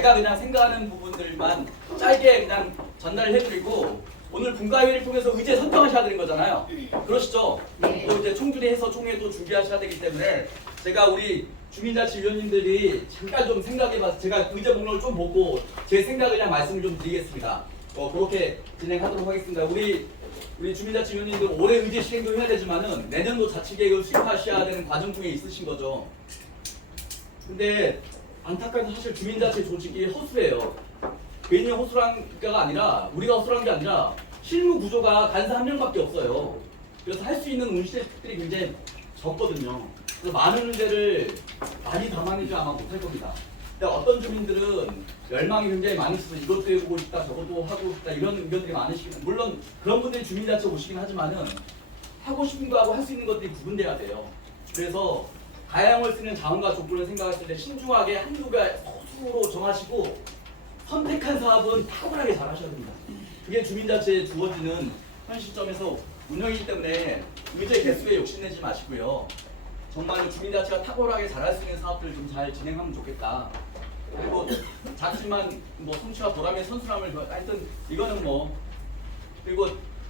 제가 그냥 생각하는 부분들만 짧게 그냥 전달을 해드리고 오늘 분과회의를 통해서 의제 선정하셔야 되는 거잖아요. 그러시죠? 네. 또 이제 총준회해서 총회도 준비하셔야 되기 때문에 제가 우리 주민자치위원님들이 잠깐 좀 생각해봐서 제가 의제 목록을 좀 보고 제 생각을 그냥 말씀을 좀 드리겠습니다. 그렇게 진행하도록 하겠습니다. 우리 주민자치위원님들 올해 의제 실행도 해야 되지만은 내년도 자치계획을 수립하셔야 되는 과정 중에 있으신 거죠. 근데 안타깝게 사실 주민자치 조직이 허술해요. 괜히 허술한 게가 아니라 우리가 허술한 게 아니라 실무 구조가 간사 한 명밖에 없어요. 그래서 할 수 있는 운시들이 굉장히 적거든요. 그래서 많은 문제를 많이 담아내지 아마 못할 겁니다. 근데 어떤 주민들은 열망이 굉장히 많으시고 이것도 해보고 싶다 저것도 하고 싶다 이런 의견들이 많으시고 물론 그런 분들이 주민자치 오시긴 하지만은 하고 싶은 거하고 할 수 있는 것들이 구분돼야 돼요. 그래서 다양할 수 있는 자원과 조건을 생각했을 때 신중하게 한두 개 소수로 정하시고 선택한 사업은 탁월하게 잘 하셔야 됩니다. 그게 주민자치에 주어지는 현 시점에서 운영이기 때문에 의제 개수에 욕심내지 마시고요. 정말로 주민자치가 탁월하게 잘할 수 있는 사업들을 좀 잘 진행하면 좋겠다. 그리고 자칫만 뭐 성취와 보람의 선순환을 하여튼 이거는 뭐 그리고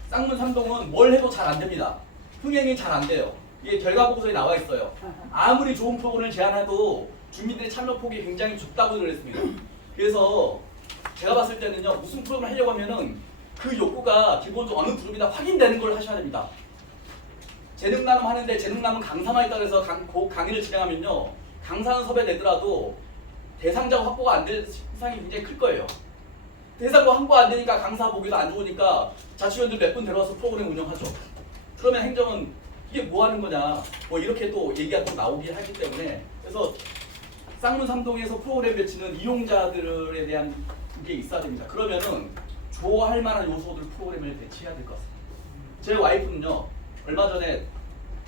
쌍문 삼동은 뭘 해도 잘 안 됩니다. 흥행이 잘 안 돼요. 이게 결과 보고서에 나와 있어요. 아무리 좋은 프로그램을 제안해도 주민들의 참여 폭이 굉장히 좁다고 그랬습니다. 그래서 제가 봤을 때는요, 무슨 프로그램을 하려고 하면은 그 욕구가 기본적으로 어느 그룹이나 확인되는 걸 하셔야 됩니다. 재능 나눔 하는데 재능 나눔 강사만 있다고 해서 강의를 진행하면요, 강사는 섭외되더라도 대상자 확보가 안 될 상황이 굉장히 클 거예요. 대상자 확보가 안 되니까 강사 보기도 안 좋으니까 자치위원들 몇 분 데려와서 프로그램 운영하죠. 그러면 행정은 이게 뭐 하는 거냐, 뭐 이렇게 또 얘기가 또 나오긴 하기 때문에 그래서 쌍문 삼동에서 프로그램 배치는 이용자들에 대한 게 있어야 됩니다. 그러면은 좋아할 만한 요소들 프로그램을 배치해야 될 것 같습니다. 제 와이프는요, 얼마 전에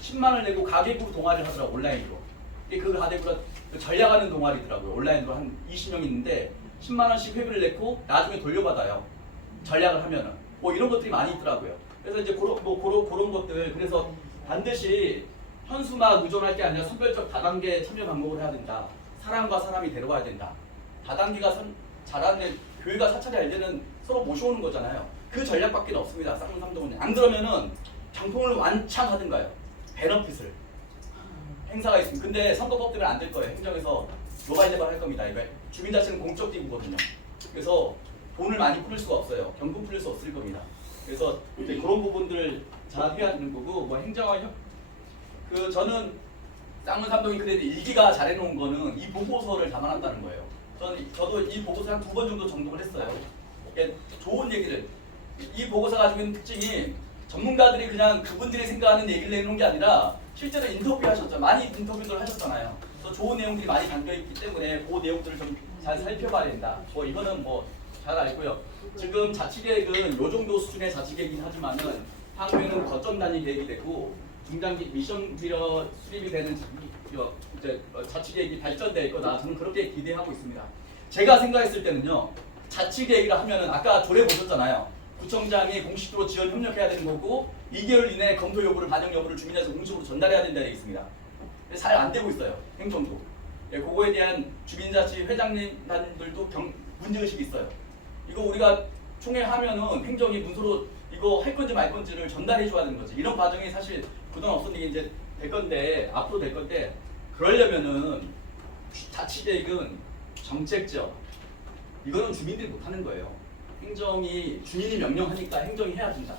10만 원 내고 가계부 동아리를 하더라고요, 온라인으로. 그 가계부가 전략하는 동아리더라고요. 온라인으로 한 20명 있는데 10만 원씩 회비를 내고 나중에 돌려받아요. 전략을 하면은. 뭐 이런 것들이 많이 있더라고요. 그래서 이제 그런 것들, 그래서 반드시 현수막 의존할 게 아니라 선별적 다단계 참여 방법을 해야 된다. 사람과 사람이 데려와야 된다. 다단계가 잘하는 교회가 사찰이 할 때는 서로 모셔오는 거잖아요. 그 전략밖에 없습니다. 쌍문 삼동은. 안 그러면은 경통을 완창 하든가요. 베너핏을. 행사가 있습니다. 근데 선거법 때문에 안 될 거예요. 행정에서 노발대발 할 겁니다. 이거 주민자치는 공적 기구거든요. 그래서 돈을 많이 풀릴 수가 없어요. 경품 풀릴 수 없을 겁니다. 그래서 이제 그런 부분들을 잘 해야 되는 거고, 뭐 행정화 저는 쌍문 삼동이 그래도 일기가 잘해놓은 거는 이 보고서를 담아놨다는 거예요. 저도 이 보고서 한 2번 정도 정독을 했어요. 좋은 얘기를. 이 보고서가 가지고 있는 특징이 전문가들이 그냥 그분들이 생각하는 얘기를 내놓은 게 아니라 실제로 인터뷰하셨죠. 많이 인터뷰를 하셨잖아요. 그래서 좋은 내용들이 많이 담겨있기 때문에 그 내용들을 좀 잘 살펴봐야 된다. 뭐 이거는 뭐 잘 알고요. 지금 자치계획은 요 정도 수준의 자치계획이긴 하지만은 향후에는 거점 단위 계획이 되고 중장기 미션 비려 수립이 되는 이제 자치계획이 발전될 거다. 저는 그렇게 기대하고 있습니다. 제가 생각했을 때는요, 자치계획이라 하면은 아까 조례 보셨잖아요. 구청장이 공식적으로 지원 협력해야 되는 거고 2개월 이내에 검토 여부를 반영 여부를 주민에서 공식으로 전달해야 된다는 게 있습니다. 잘 안 되고 있어요. 행정도. 그거에 대한 주민자치 회장님들도 문제의식이 있어요. 이거 우리가 총회하면은 행정이 문서로 이거 할 건지 말 건지를 전달해 줘야 되는 거지. 이런 과정이 사실 그동안 없었는데 이제 될 건데, 앞으로 될 건데, 그러려면은 자치계획은 정책적, 이거는 주민들이 못하는 거예요. 행정이, 주민이 명령하니까 행정이 해야 된다.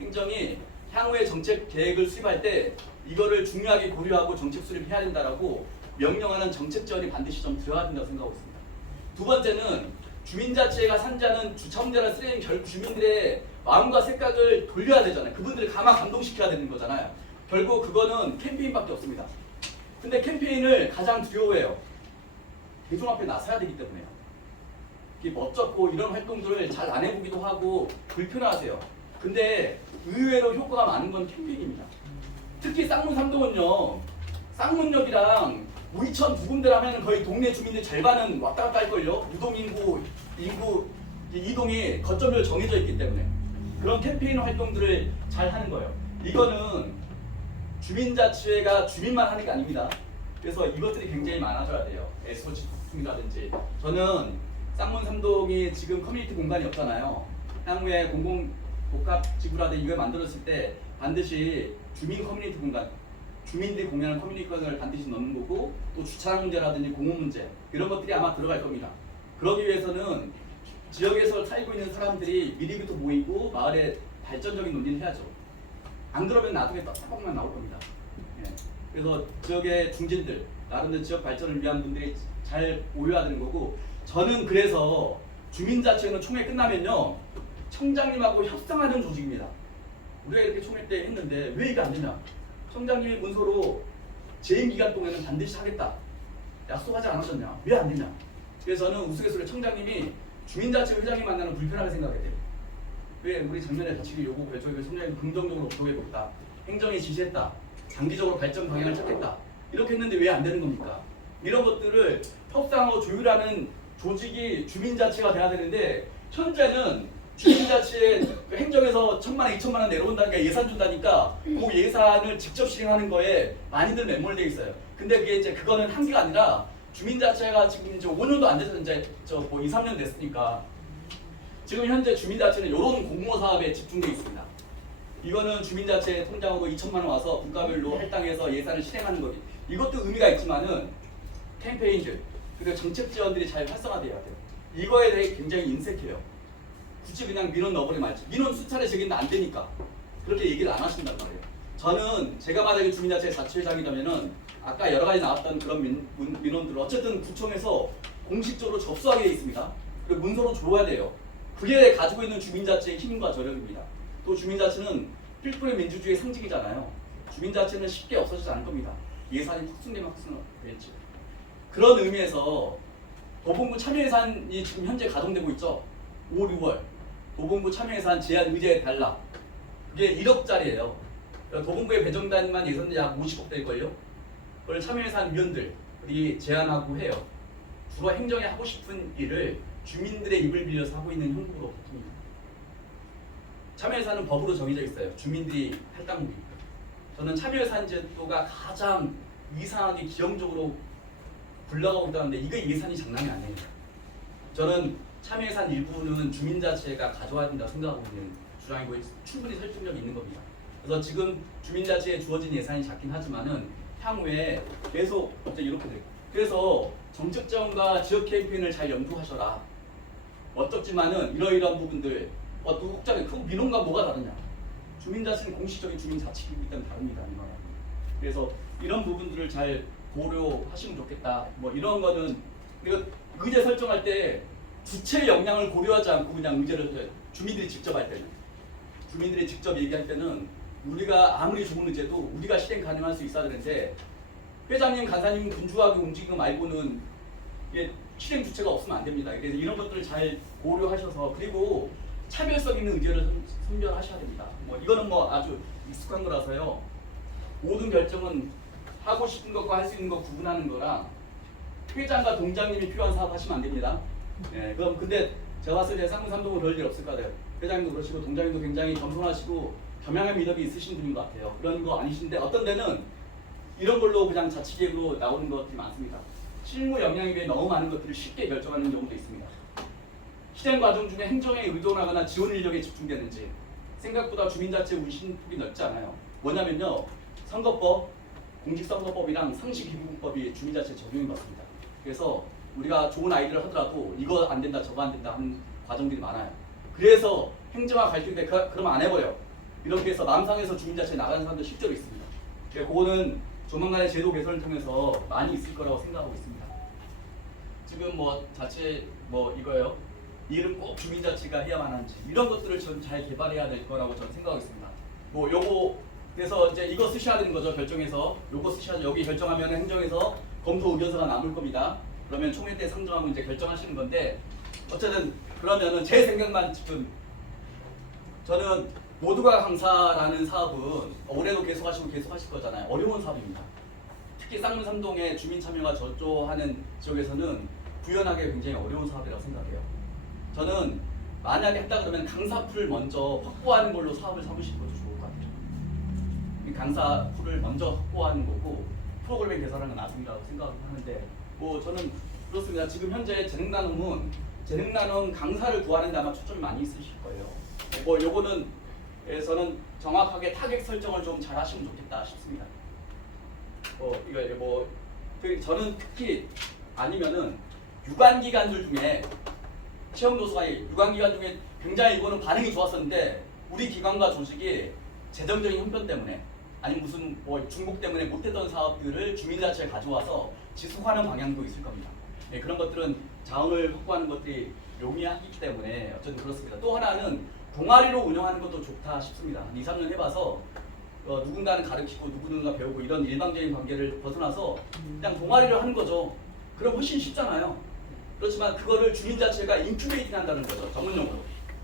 행정이 향후에 정책 계획을 수립할 때 이거를 중요하게 고려하고 정책 수립해야 된다라고 명령하는 정책 지원이 반드시 좀 들어야 된다고 생각하고 있습니다. 두 번째는 주민자치가 산자는 주차문제나 쓰레기는 결국 주민들의 마음과 생각을 돌려야 되잖아요. 그분들을 감동시켜야 되는 거잖아요. 결국 그거는 캠페인밖에 없습니다. 근데 캠페인을 가장 두려워해요. 대중 앞에 나서야 되기 때문에요. 이게 멋졌고 이런 활동들을 잘 안 해보기도 하고 불편하세요. 근데 의외로 효과가 많은 건 캠페인입니다. 특히 쌍문 삼동은요, 쌍문역이랑 우이천 두 군데를 하면 거의 동네 주민들 절반은 왔다 갔다 할걸요. 유동인구 이동이 거점별로 정해져 있기 때문에 그런 캠페인 활동들을 잘 하는 거예요. 이거는 주민자치회가 주민만 하는 게 아닙니다. 그래서 이것들이 굉장히 많아져야 돼요. 에스코치품이라든지. 저는 쌍문 3동이 지금 커뮤니티 공간이 없잖아요. 향후에 공공 복합 지구라든지 이걸 만들었을 때 반드시 주민 커뮤니티 공간, 주민들이 공유하는 커뮤니티 공간을 반드시 넣는 거고, 또 주차장 문제라든지 공원 문제 이런 것들이 아마 들어갈 겁니다. 그러기 위해서는 지역에서 살고 있는 사람들이 미리부터 모이고 마을에 발전적인 논의를 해야죠. 안 그러면 나중에 떡밥만 나올 겁니다. 예. 그래서 지역의 중진들, 나름대로 지역 발전을 위한 분들이 잘 모여야 되는 거고, 저는 그래서 주민자치회는 총회 끝나면요 청장님하고 협상하는 조직입니다. 우리가 이렇게 총회 때 했는데 왜 이게 안 되냐? 청장님이 문서로 재임 기간 동안은 반드시 하겠다 약속하지 않으셨냐? 왜 안 되냐? 그래서 저는 우스갯소리로 청장님이 주민자치회 회장이 만나는 불편하게 생각했대요. 왜 우리 작년에 자치기 요구 결정에 청장님이 긍정적으로 observe해보겠다, 행정이 지시했다, 장기적으로 발전 방향을 찾겠다 이렇게 했는데 왜 안 되는 겁니까? 이런 것들을 협상하고 조율하는 조직이 주민자치가 돼야 되는데, 현재는 주민자치에 행정에서 1,000만 원, 2,000만 원 내려온다니까 예산 준다니까 그 예산을 직접 실행하는 거에 많이들 매몰돼 있어요. 근데 그게 이제 그거는 한계가 아니라 주민자치가 지금 이제 5년도 안 돼서 이제 뭐 2, 3년 됐으니까 지금 현재 주민자치는 이런 공모 사업에 집중돼 있습니다. 이거는 주민자치 통장으로 2,000만 원 와서 분과별로 할당해서 예산을 실행하는 거기. 이것도 의미가 있지만은 캠페인들 그리고 정책 지원들이 잘 활성화돼야 돼요. 이거에 대해 굉장히 인색해요. 굳이 그냥 민원 넣어버리면 알지. 민원 수차례 제기는 안 되니까 그렇게 얘기를 안 하신단 말이에요. 저는 제가 만약에 주민자치 자치회장이라면은 아까 여러 가지 나왔던 그런 민원들을 어쨌든 구청에서 공식적으로 접수하게 돼 있습니다. 그리고 문서로 줘야 돼요. 그게 가지고 있는 주민자치의 힘과 저력입니다. 또 주민자치는 필수의 민주주의의 상징이잖아요. 주민자치는 쉽게 없어지지 않을 겁니다. 예산이 턱순되면 턱순되겠지. 그런 의미에서 도봉구 참여예산이 지금 현재 가동되고 있죠. 5, 6월 도봉구 참여예산 제한 의제 달라. 그게 1억짜리예요. 도봉구에 배정단만 예산이 약 50억 될걸요. 그걸 참여예산 위원들이 제안하고 해요. 주로 행정에 하고 싶은 일을 주민들의 입을 빌려서 하고 있는 형국으로 바뀝니다. 참여예산은 법으로 정해져 있어요. 주민들이 할당국이니까. 저는 참여예산 제도가 가장 이상하게 기형적으로 굴러가고 있다는데 이게 예산이 장난이 아니에요. 저는 참여예산 일부는 주민자치회가 가져와야 된다고 생각하고 있는 주장이고 충분히 설득력이 있는 겁니다. 그래서 지금 주민자치회에 주어진 예산이 작긴 하지만은 향후에 계속 이렇게 돼요. 그래서 정책 지원과 지역 캠페인을 잘 염두하셔라. 어떻지만은 이러이러한 부분들 혹자는 그 민원과 뭐가 다르냐? 주민자치는 공식적인 주민자치기이기 때문에 다릅니다. 이거는. 그래서 이런 부분들을 잘 고려하시면 좋겠다. 뭐 이런 거는 그리고 의제 설정할 때 주체 역량을 고려하지 않고 그냥 의제를 주민들이 직접 할 때는 주민들이 직접 얘기할 때는 우리가 아무리 좋은 의제도 우리가 실행 가능할 수 있어야 되는데 회장님, 간사님 분주하게 움직이는 거 말고는 이게 실행 주체가 없으면 안 됩니다. 그래서 이런 것들을 잘 고려하셔서 그리고 차별성 있는 의견을 선별하셔야 됩니다. 뭐 이거는 뭐 아주 익숙한 거라서요. 모든 결정은 하고 싶은 것과 할 수 있는 것 구분하는 거랑 회장과 동장님이 필요한 사업 하시면 안 됩니다. 예, 그럼 근데 제가 봤을 때 쌍문 3동은 그럴 일 없을 것 같아요. 회장님도 그러시고 동장님도 굉장히 겸손하시고 겸양한 미덕이 있으신 분인 것 같아요. 그런 거 아니신데 어떤 데는 이런 걸로 그냥 자치계획으로 나오는 것들이 많습니다. 실무 역량에 비해 너무 많은 것들을 쉽게 결정하는 경우도 있습니다. 실행 과정 중에 행정에 의존하거나 지원 인력에 집중되는지 생각보다 주민자치 운신폭이 넓지 않아요. 뭐냐면요. 선거법, 공직선거법이랑 상시기부법이 주민자치에 적용이 맞습니다. 그래서 우리가 좋은 아이디어를 하더라도 이거 안 된다 저거 안 된다 하는 과정들이 많아요. 그래서 행정화 갈등이 돼 그러면 안 해버려. 이렇게 해서 남상에서 주민자치에 나가는 사람들 실제로 있습니다. 그거는 조만간에 제도 개선을 통해서 많이 있을 거라고 생각하고 있습니다. 지금 뭐 자치 뭐 이거요. 이를 꼭 주민자치가 해야만 하는지 이런 것들을 전 잘 개발해야 될 거라고 저는 생각하고 있습니다. 뭐 요거 그래서 이제 이거 쓰셔야 되는 거죠. 결정해서 요거 쓰셔야 여기 결정하면 행정에서 검토 의견서가 남을 겁니다. 그러면 총회 때 상정하고 이제 결정하시는 건데 어쨌든 그러면은 제 생각만 지금 저는 모두가 강사라는 사업은 올해도 계속하시고 계속하실 거잖아요. 어려운 사업입니다. 특히 쌍문 3동의 주민 참여가 저조하는 지역에서는 구현하기 굉장히 어려운 사업이라고 생각해요. 저는 만약에 했다 그러면 강사풀을 먼저 확보하는 걸로 사업을 삼으시는 것도 좋을 것 같아요. 강사풀을 먼저 확보하는 거고 프로그램 개설하는 건 나중이라고 생각하는데 뭐 저는 그렇습니다. 지금 현재 재능 나눔은 재능 나눔 강사를 구하는 데 아마 초점이 많이 있으실 거예요. 뭐 요거는 저는 정확하게 타겟 설정을 좀 잘 하시면 좋겠다 싶습니다. 이거 뭐 저는 특히 아니면은 유관기관들 중에 체험 도서관이 유관기관 중에 굉장히 이거는 반응이 좋았었는데 우리 기관과 조직이 재정적인 형편 때문에 아니 무슨 뭐 중복 때문에 못했던 사업들을 주민자치에 가져와서 지속하는 방향도 있을 겁니다. 예, 그런 것들은 자원을 확보하는 것들이 용이하기 때문에 어쨌든 그렇습니다. 또 하나는 동아리로 운영하는 것도 좋다 싶습니다. 한 2, 3년 해봐서 누군가는 가르치고 누군가 배우고 이런 일방적인 관계를 벗어나서 그냥 동아리를 하는 거죠. 그럼 훨씬 쉽잖아요. 그렇지만 그거를 주민자치가 인큐베이팅 한다는 거죠. 전문용어로.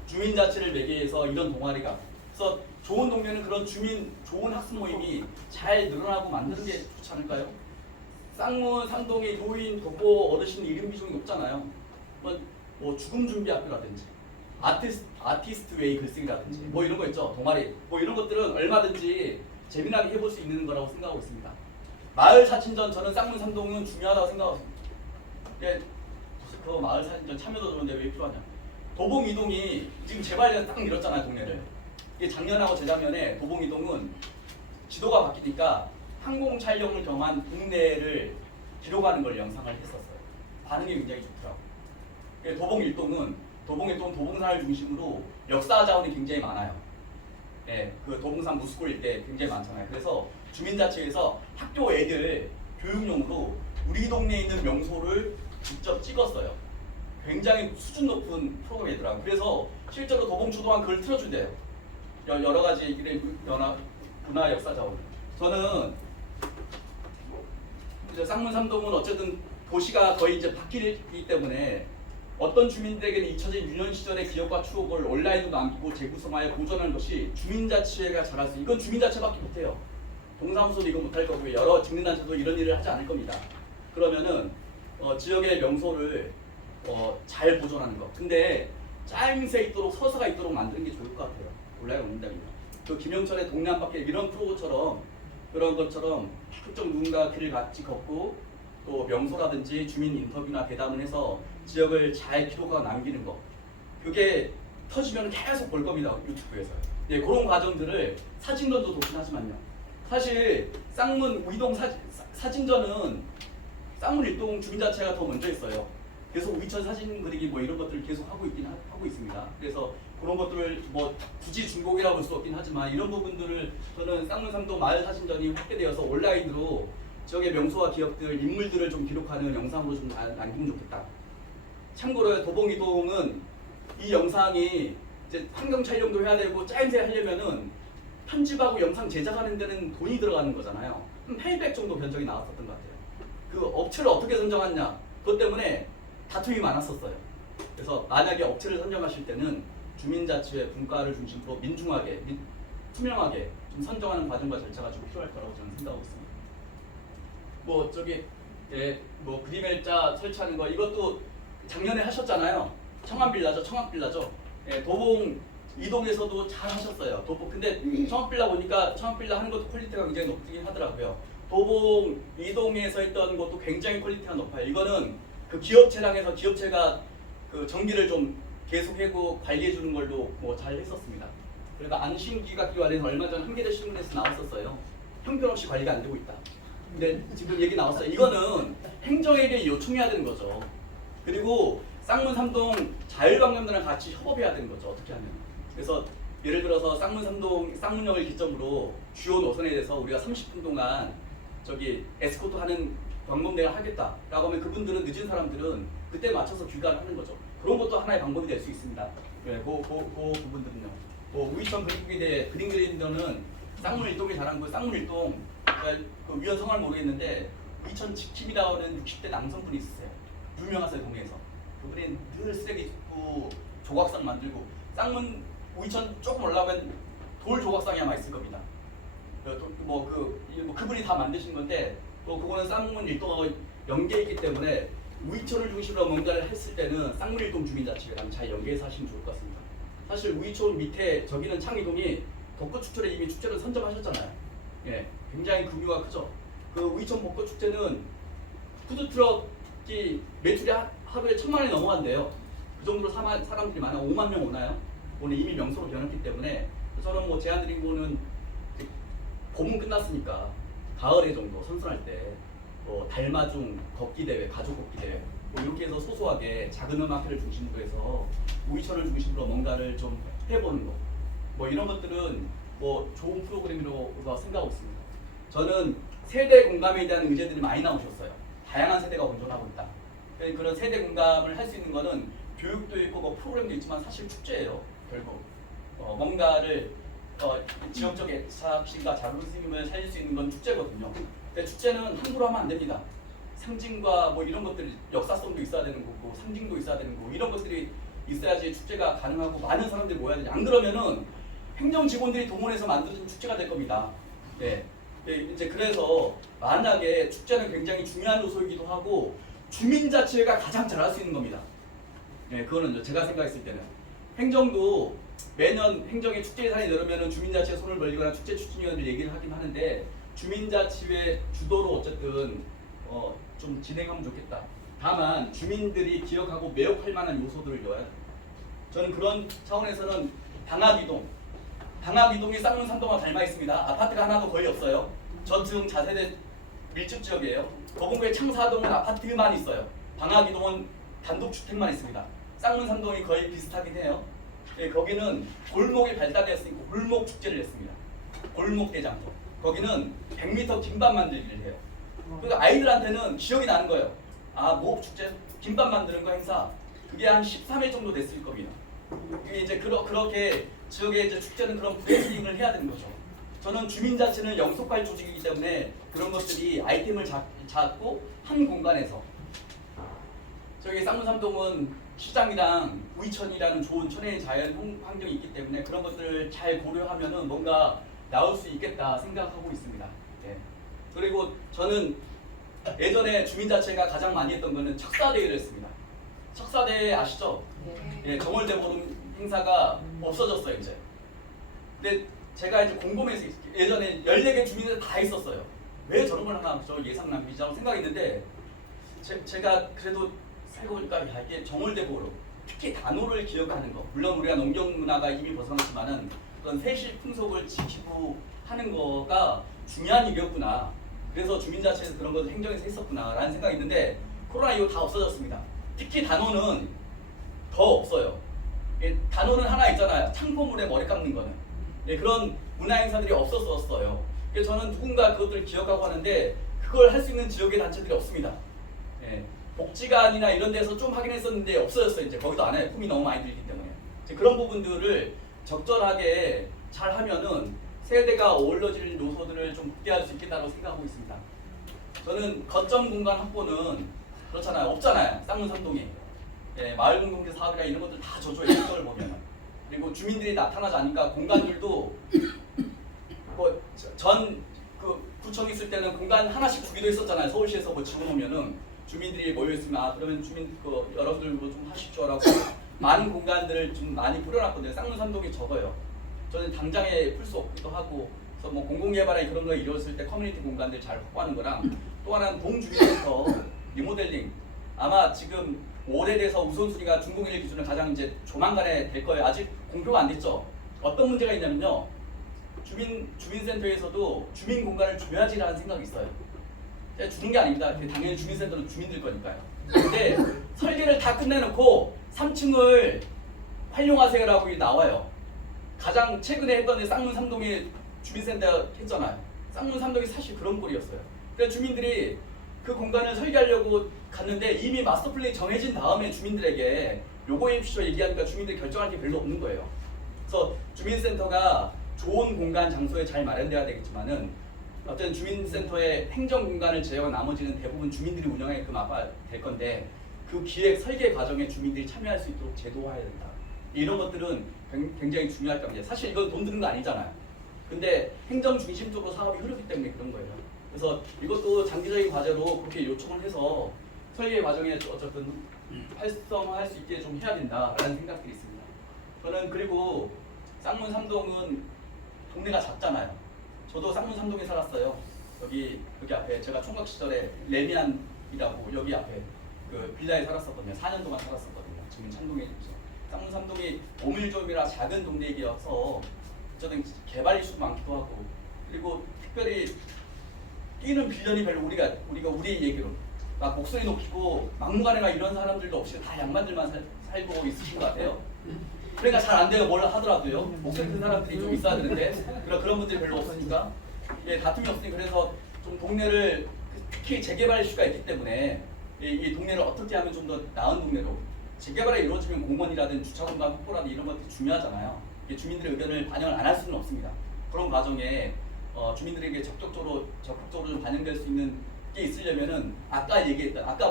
주민자치를 매개해서 이런 동아리가. 그래서 좋은 동네는 그런 좋은 학습 모임이 잘 늘어나고 만드는 게 좋지 않을까요? 쌍문, 상동의 노인, 독보 어르신 이름 비중이 높잖아요. 뭐 죽음 준비 학교라든지 아티스트 웨이 글쓰기라든지 뭐 이런 거 있죠. 동아리 뭐 이런 것들은 얼마든지 재미나게 해볼 수 있는 거라고 생각하고 있습니다. 마을 사진전 저는 쌍문 상동은 중요하다고 생각하고 있습니다. 그 마을 사진전 참여도 좋은데 왜 필요하냐? 도봉 이동이 지금 재발견 딱 밀었잖아요 동네를. 이게 작년하고 재작년에 도봉 이동은 지도가 바뀌니까 항공 촬영을 겸한 동네를 기록하는 걸 영상을 했었어요. 반응이 굉장히 좋더라고요. 도봉 일동은 도봉산을 중심으로 역사 자원이 굉장히 많아요. 예, 그 도봉산 무스골 일대 굉장히 많잖아요. 그래서 주민자치에서 학교 애들 교육용으로 우리 동네에 있는 명소를 직접 찍었어요. 굉장히 수준 높은 프로그램이더라고요. 그래서 실제로 도봉초등학교 그걸 틀어준대요. 여러 가지 일의 문화 역사 자원. 저는 쌍문 삼동은 어쨌든 도시가 거의 이제 바뀌기 때문에 어떤 주민들에게는 잊혀진 유년 시절의 기억과 추억을 온라인으로 남기고 재구성하여 보존하는 것이 주민자치회가 잘할 수 있어요. 이건 주민자치밖에 못해요. 동사무소도 이거 못할 거고요. 여러 직능단체도 이런 일을 하지 않을 겁니다. 그러면은 지역의 명소를 잘 보존하는 거. 근데 짜임새 있도록 서사가 있도록 만드는 게 좋을 것 같아요. 온라인 온다면요. 그 김영철의 동네 한 바퀴 이런 프로처럼 그런 것처럼 특정 누군가 길을 같이 걷고 또 명소라든지 주민 인터뷰나 대담을 해서 지역을 잘 기록하고 남기는 거. 그게 터지면 계속 볼 겁니다. 유튜브에서. 예, 그런 과정들을 사진전도 좋긴 하지만요. 사실 쌍문 우이동 사진전은 쌍문 일동 주민자체가 더 먼저 있어요. 계속 우이천 사진 그리기 뭐 이런 것들을 계속 하고 있습니다. 그래서 그런 것들을 뭐 굳이 중복이라고 볼 수 없긴 하지만 이런 부분들을 저는 쌍문 삼동 마을 사진전이 확대되어서 온라인으로 지역의 명소와 기업들, 인물들을 좀 기록하는 영상으로 좀 남기면 좋겠다. 참고로 도봉이동은 이 영상이 이제 환경 촬영도 해야 되고 짜임새 하려면은 편집하고 영상 제작하는 데는 돈이 들어가는 거잖아요. 한 800 정도 견적이 나왔었던 것 같아요. 그 업체를 어떻게 선정하냐 그것 때문에 다툼이 많았었어요. 그래서 만약에 업체를 선정하실 때는 주민자치회 분과를 중심으로 민중하게, 투명하게 좀 선정하는 과정과 절차가 좀 필요할 거라고 저는 생각하고 있습니다. 뭐 저기 뭐 그림엘자 설치하는 거 이것도 작년에 하셨잖아요. 청학빌라죠. 예, 도봉 이동에서도 잘 하셨어요. 근데 청학빌라 보니까 청학빌라 하는 것도 퀄리티가 굉장히 높긴 하더라고요. 도봉 이동에서 했던 것도 굉장히 퀄리티가 높아요. 이거는 그 기업체랑 해서 기업체가 그 전기를 좀 계속하고 관리해 주는 걸로 뭐 잘 했었습니다. 그러니까 안심기각기 관련해서 얼마 전 한겨레 신문에서 나왔었어요. 형편없이 관리가 안 되고 있다. 근데 지금 얘기 나왔어요. 이거는 행정에게 요청해야 되는 거죠. 그리고 쌍문 삼동 자율방면들랑 같이 협업해야 되는 거죠. 어떻게 하면. 그래서 예를 들어서 쌍문 삼동 쌍문역을 기점으로 주요 노선에 대해서 우리가 30분 동안 저기 에스코트 하는 방법내가 하겠다라고 하면 그분들은 늦은 사람들은 그때 맞춰서 귀가를 하는 거죠. 그런 것도 하나의 방법이 될 수 있습니다. 네, 그 부분들은요. 뭐 우이천 그림기대 그림 그리는 데는 쌍문 일동이 잘한 거 쌍문 일동 그 위원 성함을 모르겠는데 우이천 지킴이라고 하는 60대 남성분이 있으세요. 유명하세요 동네에서. 그분이 늘 쓰레기 줍고 조각상 만들고 쌍문 우이천 조금 올라가면 돌 조각상이 아마 있을 겁니다. 그분이 다 만드신 건데 또 그거는 쌍문 일동하고 연계있기 때문에 우이천을 중심으로 뭔가를 했을 때는 쌍문 일동 주민자치회랑 잘 연계해서 하시면 좋을 것 같습니다. 사실 우이천 밑에 저기는 창이동이 벚꽃축제를 이미 축제를 선점하셨잖아요. 예, 굉장히 규모가 크죠. 그 우이천 벚꽃축제는 푸드트럭이 매출이 하루에 1,000만 원이 넘어간대요. 그 정도로 사람들이 많아 5만 명 오나요? 오늘 이미 명소로 변했기 때문에 저는 뭐 제안 드린 거는 봄은 끝났으니까 가을에 정도 선순할 때 달마중 걷기 대회, 가족 걷기 대회 뭐 이렇게 해서 소소하게 작은 음악회를 중심으로 해서 우이천을 중심으로 뭔가를 좀 해보는 거 뭐 이런 것들은 뭐 좋은 프로그램이라고 생각하고 있습니다. 저는 세대 공감에 대한 의제들이 많이 나오셨어요. 다양한 세대가 공존하고 있다. 그런 세대 공감을 할 수 있는 거는 교육도 있고 뭐 프로그램도 있지만 사실 축제예요. 결국 뭔가를 지역적 애착심과 자부심을 살릴 수 있는 건 축제거든요. 근데 축제는 함부로 하면 안 됩니다. 상징과 뭐 이런 것들이 역사성도 있어야 되는 거고 상징도 있어야 되는 거고 이런 것들이 있어야지 축제가 가능하고 많은 사람들이 모여야 되지. 안 그러면은 행정 직원들이 동원해서 만들어진 축제가 될 겁니다. 네. 이제 그래서 만약에 축제는 굉장히 중요한 요소이기도 하고 주민자치회가 가장 잘할 수 있는 겁니다. 네, 그거는 제가 생각했을 때는 행정도 매년 행정의 축제 예산이 늘으면 주민자치회 손을 벌리거나 축제 추진위원들 얘기를 하긴 하는데 주민자치회 주도로 어쨌든 좀 진행하면 좋겠다. 다만 주민들이 기억하고 매혹할 만한 요소들을 넣어야 됩니다. 저는 그런 차원에서는 방학이동이 쌍문 삼동과 닮아 있습니다. 아파트가 하나도 거의 없어요. 저층 자세대 밀집 지역이에요. 도봉구의 창사동은 아파트만 있어요. 방학이동은 단독주택만 있습니다. 쌍문 삼동이 거의 비슷하긴 해요. 네, 거기는 골목이 발달했으니까 골목 축제를 했습니다. 골목 대장터. 거기는 100m 김밥 만들기를 해요. 그러니까 아이들한테는 기억이 나는 거예요. 아, 뭐 축제? 김밥 만드는 거 행사. 그게 한 13회 정도 됐을 겁니다. 이게 이제 그렇게 지역의 이제 축제는 그런 브레이킹을 해야 되는 거죠. 저는 주민자치는 영속할 조직이기 때문에 그런 것들이 아이템을 잡고 한 공간에서 저기 쌍문삼동은 시장이랑 우이천이라는 좋은 천혜의 자연 환경이 있기 때문에 그런 것들을 잘 고려하면은 뭔가 나올 수 있겠다 생각하고 있습니다. 네. 그리고 저는 예전에 주민자치가 가장 많이 했던 거는 척사대회를 했습니다. 척사대회 아시죠? 네. 정월대보름 행사가 없어졌어요 이제. 근데 제가 이제 궁금해서 예전에 14개 주민들 다 있었어요. 왜 저런 걸 하나 저 예상 낭비자고 생각했는데 제가 그래도 살고 보니까 이게 정월대보름 특히 단오를 기억하는 거 물론 우리가 농경 문화가 이미 벗어났지만은 그런 세실 풍속을 지키고 하는 거가 중요한 일이었구나. 그래서 주민자치에서 그런 것을 행정에서 했었구나 라는 생각이 있는데 코로나 이후 다 없어졌습니다. 특히 단오는 더 없어요. 단오는 하나 있잖아요. 창포물에 머리 감는 거는. 그런 문화 행사들이 없었어요. 그래서 저는 누군가 그것들을 기억하고 하는데 그걸 할 수 있는 지역의 단체들이 없습니다. 복지관이나 이런 데서 좀 하긴 했었는데 없어졌어요. 이제 거기도 안 해요. 품이 너무 많이 들기 때문에. 그런 부분들을 적절하게 잘 하면은 세대가 어우러질 요소들을 좀 극대화할 수 있겠다고 생각하고 있습니다. 저는 거점 공간 확보는 그렇잖아요. 없잖아요. 쌍문삼동에. 마을 공동체 사업이나 이런 것들 다 저조해. 행정을 보면은. 그리고 주민들이 나타나지 않으니까 공간들도 뭐 그 구청 있을 때는 공간 하나씩 주기도 했었잖아요. 서울시에서 뭐 집어넣으면은 주민들이 모여 있으면 그러면 주민 여러분들 뭐 좀 하십시오라고 많은 공간들을 좀 많이 뿌려놨거든요. 쌍문삼동이 적어요. 저는 당장에 풀 수 없기도 하고 그래서 뭐 공공개발이나 그런 거 이루어졌을 때 커뮤니티 공간들 잘 확보하는 거랑 또 하나는 동주민센터 리모델링 아마 지금 올해돼서 우선순위가 중공일 기준으로 가장 이제 조만간에 될 거예요. 아직 공표가 안 됐죠. 어떤 문제가 있냐면요. 주민센터에서도 주민 공간을 줘야지라는 생각이 있어요. 제가 주는 게 아닙니다. 당연히 주민센터는 주민들 거니까요. 근데 설계를 다 끝내놓고 3층을 활용하세요라고 나와요. 가장 최근에 했던 쌍문삼동에 주민센터 했잖아요. 쌍문삼동이 사실 그런 꼴이었어요. 그래서 주민들이 그 공간을 설계하려고 갔는데 이미 마스터 플랜이 정해진 다음에 주민들에게 요거 해주시오 얘기하니까 주민들이 결정할 게 별로 없는 거예요. 그래서 주민센터가 좋은 공간 장소에 잘 마련돼야 되겠지만은 어떤 주민센터의 행정 공간을 제외한 나머지는 대부분 주민들이 운영하게끔 될 건데 그 기획 설계 과정에 주민들이 참여할 수 있도록 제도화해야 된다. 이런 것들은 굉장히 중요할 겁니다. 사실 이건 돈 드는 거 아니잖아요. 근데 행정 중심적으로 사업이 흐르기 때문에 그런 거예요. 그래서 이것도 장기적인 과제로 그렇게 요청을 해서 설계 과정에 어쨌든 활성화할 수 있게 좀 해야 된다라는 생각들이 있습니다. 저는 그리고 쌍문삼동은 동네가 작잖아요. 저도 쌍문삼동에 살았어요. 여기 앞에 제가 총각 시절에 레미안이라고 여기 앞에 그 빌라에 살았었거든요. 4년 동안 살았었거든요. 지금 창동에 쌍문 3동이 오밀조밀한 작은 동네이어서 저는 개발 이슈도 많기도 하고 그리고 특별히 뛰는 빌런이 별로 우리 얘기로 막 목소리 높이고 막무가내가 이런 사람들도 없이 다 양반들만 살고 있으신 것 같아요. 그러니까 잘 안 돼요. 뭘 하더라도요. 목소리 큰 사람들이 좀 있어야 되는데 그런 분들이 별로 없으니까 예, 다툼이 없으니 그래서 좀 동네를 특히 재개발 이슈가 있기 때문에 이 동네를 어떻게 하면 좀 더 나은 동네로 재개발이 이루어지면 공원이라든 주차 공간 확보라든 이런 것들이 중요하잖아요. 주민들의 의견을 반영을 안 할 수는 없습니다. 그런 과정에 주민들에게 적극적으로 좀 반영될 수 있는 게 있으려면은 아까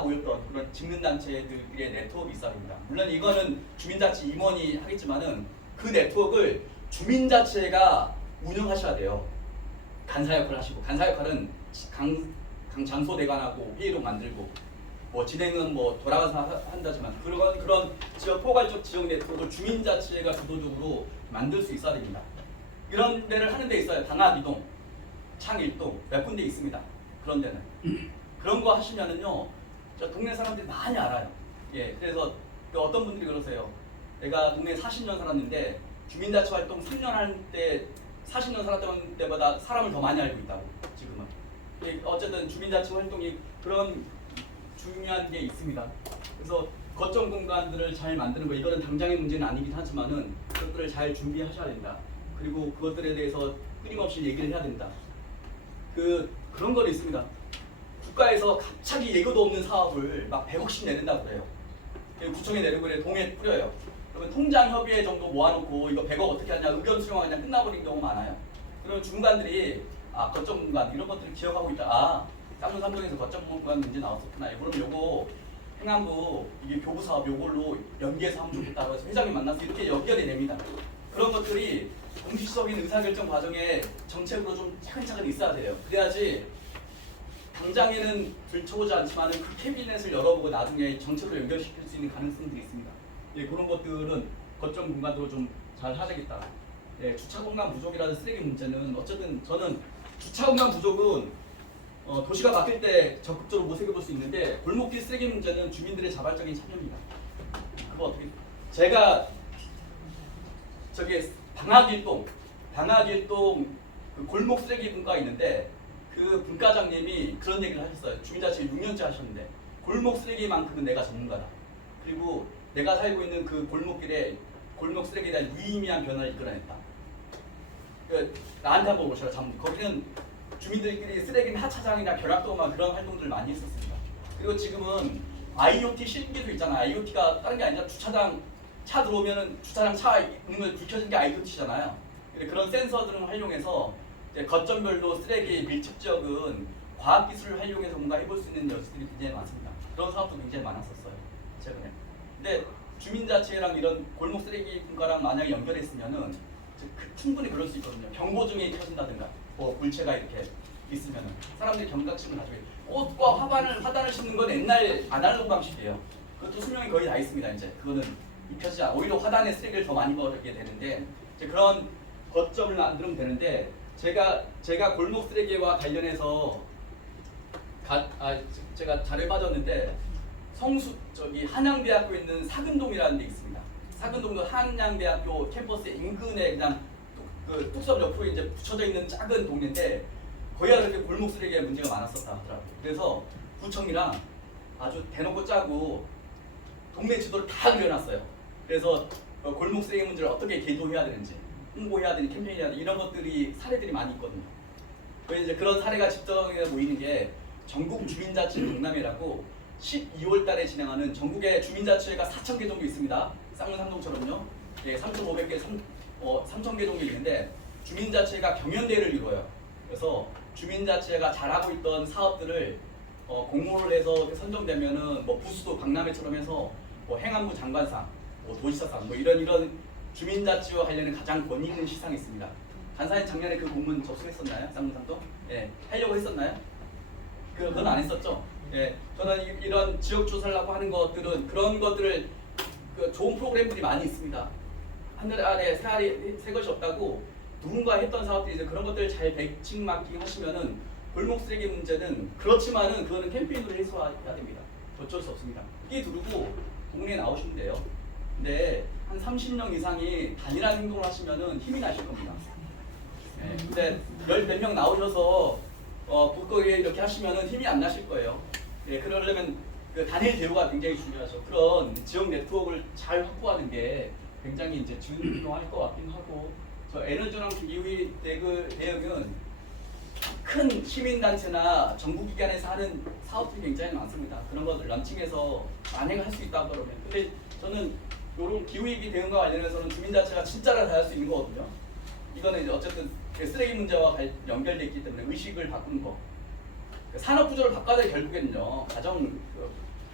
모였던 그런 직능단체들의 네트워크가 있어야 됩니다. 물론 이거는 주민자치 임원이 하겠지만은 그 네트워크를 주민자체가 운영하셔야 돼요. 간사 역할을 하시고 간사 역할은 강 장소대관하고 회의록 만들고 뭐 진행은 뭐 돌아가서 한다지만 그런 지역 포괄적 지역 네트워크를 주민자치가 주도적으로 만들 수 있어야 됩니다. 이런 데를 하는 데 있어요. 당학이동, 창일동 몇 군데 있습니다. 그런 데는 그런 거 하시면은요, 저 동네 사람들이 많이 알아요. 예, 그래서 어떤 분들이 그러세요. 내가 동네에 40년 살았는데 주민자치 활동 3년 할 때 40년 살았던 때보다 사람을 더 많이 알고 있다고 지금은. 예, 어쨌든 주민자치 활동이 그런 중요한 게 있습니다. 그래서 거점 공간들을 잘 만드는 거 이거는 당장의 문제는 아니긴 하지만은 그것들을 잘 준비하셔야 된다. 그리고 그것들에 대해서 끊임없이 얘기를 해야 된다. 그런 거 있습니다. 국가에서 갑자기 예고도 없는 사업을 막 100억씩 내는다고 그래요. 구청에 내리고 그래 동에 뿌려요. 그러면 통장 협의회 정도 모아놓고 이거 100억 어떻게 하냐 의견 수렴하고 그냥 끝나버린 경우가 많아요. 그러면 중간들이 거점 공간 이런 것들을 기억하고 있다. 쌍문 3동에서 거점 공간 문제 나왔었구나. 그럼 요거 행안부 이게 교부 사업 요걸로 연계해서 하면 좋겠다고 해서 회장님 만나서 이렇게 연결이 됩니다. 그런 것들이 공식적인 의사결정 과정에 정책으로 좀 차근차근 있어야 돼요. 그래야지 당장에는 들춰보지 않지만 그 캐비넷을 열어보고 나중에 정책으로 연결시킬 수 있는 가능성들이 있습니다. 예, 그런 것들은 거점 공간도 좀 잘 해야 되겠다. 예, 주차 공간 부족이라든 쓰레기 문제는 어쨌든 저는 주차 공간 부족은 도시가 바뀔 때 적극적으로 모색해 볼 수 있는데 골목길 쓰레기 문제는 주민들의 자발적인 참여입니다. 그거 어떻게 제가 저기 방학일동 그 골목 쓰레기 분과가 있는데 그 분과장님이 그런 얘기를 하셨어요. 주민자치 6년째 하셨는데 골목 쓰레기만큼은 내가 전문가다. 그리고 내가 살고 있는 그 골목길에 골목 쓰레기에 대한 유의미한 변화를 이끌어냈다. 나한테 한번 오셔라. 거기는 주민들끼리 쓰레기 하차장이나 결합도마 그런 활동들을 많이 했었습니다. 그리고 지금은 IoT 실기도 있잖아요. IoT가 다른 게 아니라 주차장 차 들어오면은 주차장 차 있는 걸 불 켜진 게 IoT잖아요. 그런 센서들을 활용해서 이제 거점별로 쓰레기 밀집 지역은 과학기술을 활용해서 뭔가 해볼 수 있는 여지들이 굉장히 많습니다. 그런 사업도 굉장히 많았었어요. 최근에. 근데 주민자치랑 이런 골목 쓰레기 분과랑 만약에 연결했으면은 충분히 그럴 수 있거든요. 경보등이 켜진다든가 뭐 물체가 이렇게 있으면은 사람들이 경각심을 가지고 꽃과 화단을 심는 건 옛날 아날로그 방식이에요. 그것도 수명이 거의 다 있습니다. 이제 그거는 입혀지지 않아. 오히려 화단에 쓰레기를 더 많이 버리게 되는데 이제 그런 거점을 만들면 되는데 제가 골목 쓰레기와 관련해서 제가 자료에 빠졌는데 한양대학교에 있는 사근동이라는 데 있습니다. 사근동도 한양대학교 캠퍼스 인근에 그냥 그 뚝섬 옆으로 이제 붙여져 있는 작은 동네인데 거기가 그렇게 골목 쓰레기에 문제가 많았었다 하더라고요. 그래서 구청이랑 아주 대놓고 짜고 동네 지도를 다 그려놨어요. 그래서 골목 쓰레기 문제를 어떻게 계도해야 되는지, 홍보해야 되는 캠페인해야 되는 이런 것들이 사례들이 많이 있거든요. 이제 그런 사례가 집중해 모이는 게 전국 주민자치 동남회라고 12월 달에 진행하는 전국의 주민자치회가 4,000개 정도 있습니다. 쌍문 3동처럼요. 예, 3,500개, 3,000개 정도 있는데 주민자치회가 경연대회를 이루어요. 그래서 주민자치회가 잘하고 있던 사업들을 공모를 해서 선정되면은 뭐 부수도 박람회처럼 해서 뭐 행안부 장관상, 뭐 도지사상, 뭐 이런 주민자치와 관련된 가장 권위 있는 시상이 있습니다. 간사님 작년에 그 공문 접수했었나요? 쌍문 3동? 예, 하려고 했었나요? 그건 안 했었죠. 예, 저는 이런 지역 조사를 하고 하는 것들은 그런 것들을 좋은 프로그램들이 많이 있습니다. 하늘 아래 새 것이 없다고 누군가 했던 사업들이 이제 그런 것들을 잘 백칭 마킹 하시면은 골목 쓰레기 문제는 그렇지만은 그거는 캠페인으로 해소해야 됩니다. 어쩔 수 없습니다. 끼 두르고 동네에 나오시면 돼요. 근데 한 30명 이상이 단일한 행동을 하시면은 힘이 나실 겁니다. 네, 근데 10몇 명 나오셔서 굳건하게 이렇게 하시면은 힘이 안 나실 거예요. 네, 그러려면 그 단일 대우가 굉장히 중요하죠. 그런 지역 네트워크를 잘 확보하는 게 굉장히 이제 중요할 것 같긴 하고, 저 에너지랑 기후 대응은 큰 시민단체나 정부기관에서 하는 사업들이 굉장히 많습니다. 그런 것을 런칭해서 만행할 수 있다고 그러면. 근데 저는 이런 기후위기 대응과 관련해서는 주민자체가 진짜로 다 할 수 있는 거거든요. 이거는 이제 어쨌든 쓰레기 문제와 연결되어 있기 때문에 의식을 바꾸는 거. 산업 구조를 바꿔야 돼. 결국에는요.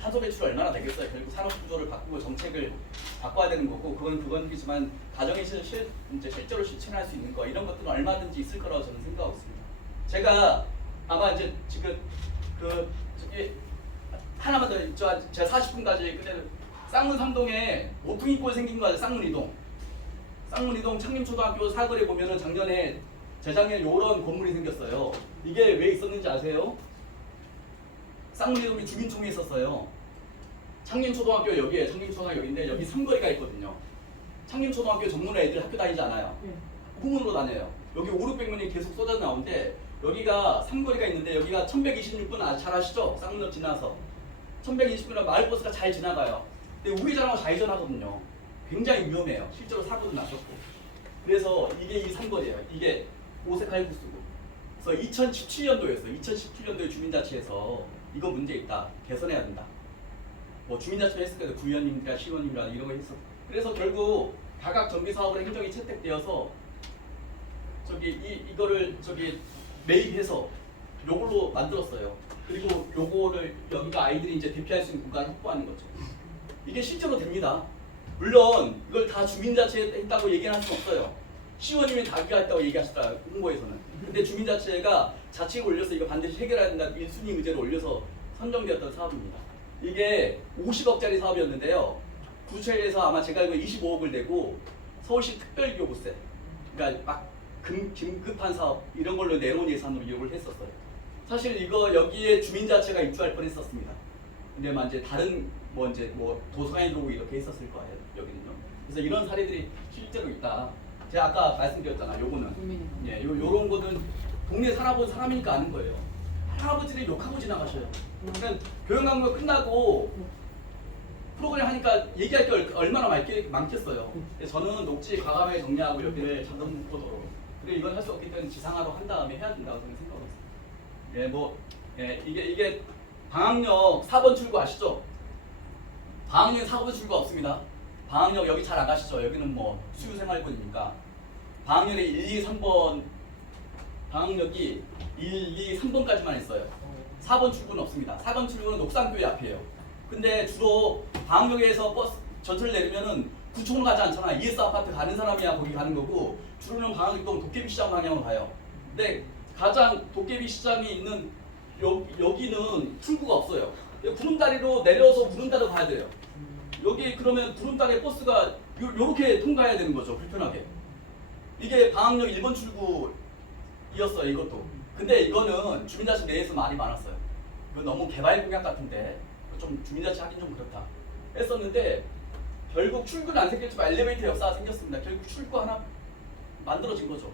탄소 배출이 얼마나 되겠어요. 결국 산업 구조를 바꾸고 정책을 바꿔야 되는 거고, 그건이지만 가정에 실제로 실천할 수 있는 거, 이런 것들은 얼마든지 있을 거라고 저는 생각하고 있습니다. 제가 아마 이제 지금 저기 하나만 더 제가 40분까지 끝내. 쌍문 3동에 모퉁이골 생긴 거 아세요? 쌍문 이동 창림초등학교 사거리에 보면은 작년에 재작년에 요런 건물이 생겼어요. 이게 왜 있었는지 아세요? 쌍문 이동이 주민총회 있었어요. 창림초등학교 여기에 창림초등학교 여기인데 여기 삼거리가 있거든요. 창림초등학교 전문화 애들 학교 다니지 않아요. 후문으로 다녀요. 여기 5,600명이 계속 쏟아 나오는데 여기가 삼거리가 있는데 여기가 1126분 잘 아시죠? 쌍문역 지나서 1120분은 마을버스가 잘 지나가요. 근데 우회전하고 좌회전하거든요. 굉장히 위험해요. 실제로 사고도 났었고. 그래서 이게 이 삼거리예요. 이게 오색 칼국수고. 그래서 2017년도였어요. 2017년도에 주민자치에서 이거 문제 있다. 개선해야 된다. 뭐 주민자치를 했을 때도 구의원님이나 시의원님이나 이런 거 했어. 그래서 결국 다각 정비 사업으로 행정이 채택되어서 이거를 매입해서 요걸로 만들었어요. 그리고 요거를 여기가 아이들이 이제 대피할 수 있는 공간을 확보하는 거죠. 이게 실제로 됩니다. 물론 이걸 다 주민자치에 했다고 얘기할 수는 없어요. 시의원님이 다 했다고 얘기하시더라, 홍보에서는. 근데 주민자치가 자치를 올려서 이거 반드시 해결해야 된다 1순위 의제를 올려서 선정되었던 사업입니다. 이게 50억짜리 사업이었는데요. 구체에서 아마 제가 알고 25억을 내고 서울시 특별교부세, 그러니까 막 긴급한 사업 이런 걸로 내놓은 예산으로 이용을 했었어요. 사실 이거 여기에 주민자치가 입주할 뻔했었습니다. 근데 이제 다른 뭐 도서관에 들어오고 이렇게 했었을 거예요. 여기는요. 그래서 이런 사례들이 실제로 있다. 제가 아까 말씀드렸잖아. 요거는 요런 거는 동네 살아본 사람이니까 아는 거예요. 할아버지를 욕하고 지나가셔요. 그러니까 교육강의가 끝나고 프로그램 하니까 얘기할 게 얼마나 많겠어요. 저는 녹지 과감하게 정리하고 여기를 자동포도로. 그리고 이건 할 수 없기 때문에 지상화로 한 다음에 해야 된다고 저는 생각하고 있어요. 이게 방학역 4번 출구 아시죠? 방학역에 4번 출구 없습니다. 방학역 여기 잘 안 가시죠? 여기는 뭐 수유생활권이니까. 방학역에 1, 2, 3번 방학역이 1, 2, 3번까지만 있어요. 4번 출구는 없습니다. 4번 출구는 옥상교회 앞이에요. 근데 주로 방학역에서 버스 전철 내리면은 구청으로 가지 않잖아. ES 아파트 가는 사람이야 거기 가는 거고, 주로는 방학동 도깨비 시장 방향으로 가요. 근데 가장 도깨비 시장이 있는 여기는 출구가 없어요. 구름다리로 내려서 구름다리로 가야 돼요. 여기 그러면 구름다리 버스가 요렇게 통과해야 되는 거죠. 불편하게. 이게 방학역 1번 출구였어요. 이것도. 근데 이거는 주민자치 내에서 말이 많았어요. 이거 너무 개발 공약 같은데 좀 주민자치 하긴 좀 그렇다 했었는데, 결국 출구는 안 생겼지만 엘리베이터 역사가 생겼습니다. 결국 출구 하나 만들어진 거죠.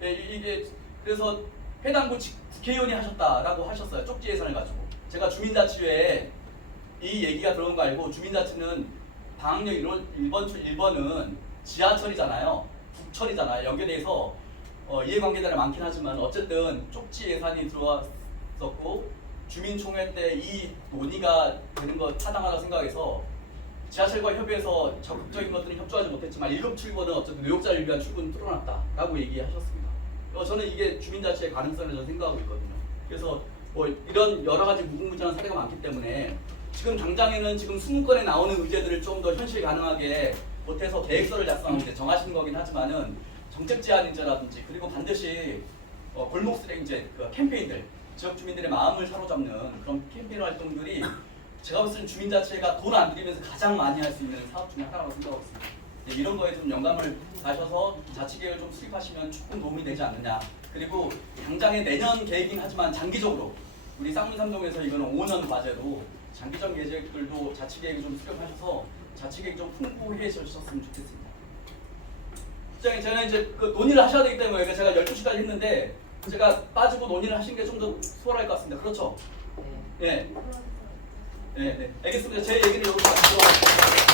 이게 그래서 해당 국회의원이 하셨다라고 하셨어요. 쪽지 예산을 가지고. 제가 주민자치회에 이 얘기가 들어온 거 알고, 주민자치는 방학역 1번은 지하철이잖아요. 국철이잖아요. 연계돼서 이해관계자가 많긴 하지만 어쨌든 쪽지 예산이 들어왔었고, 주민총회 때 이 논의가 되는 거 타당하다고 생각해서 지하철과 협의해서 적극적인 것들은 협조하지 못했지만 1급 출구는 어쨌든 노역자를 위한 출구는 뚫어놨다라고 얘기하셨습니다. 저는 이게 주민자치의 가능성을 저는 생각하고 있거든요. 그래서 뭐 이런 여러 가지 무궁무진한 사례가 많기 때문에 지금 당장에는 지금 20건에 나오는 의제들을 좀 더 현실 가능하게 못해서 계획서를 작성하는데 정하시는 거긴 하지만은 정책 제안 인재라든지, 그리고 반드시 골목 쓰레기제 캠페인들, 지역 주민들의 마음을 사로잡는 그런 캠페인 활동들이 제가 봤을 때 주민자치가 돈 안 들이면서 가장 많이 할 수 있는 사업 중에 하나라고 생각하고 있습니다. 이런 거에 좀 영감을 가셔서 자치계획을 좀 수립하시면 조금 도움이 되지 않느냐. 그리고 당장의 내년 계획이긴 하지만 장기적으로 우리 쌍문 3동에서 이거는 5년 과제로 장기적 계획들도 자치계획을 좀 수립하셔서 자치객 좀 풍부해 주셨으면 좋겠습니다. 시장님, 저는 이제 그 논의를 하셔야 되기 때문에 제가 12시까지 했는데 제가 빠지고 논의를 하시는 게 좀 더 수월할 것 같습니다. 그렇죠? 네. 네. 네. 알겠습니다. 제 얘기는 여기서 마치도록 하겠습니다.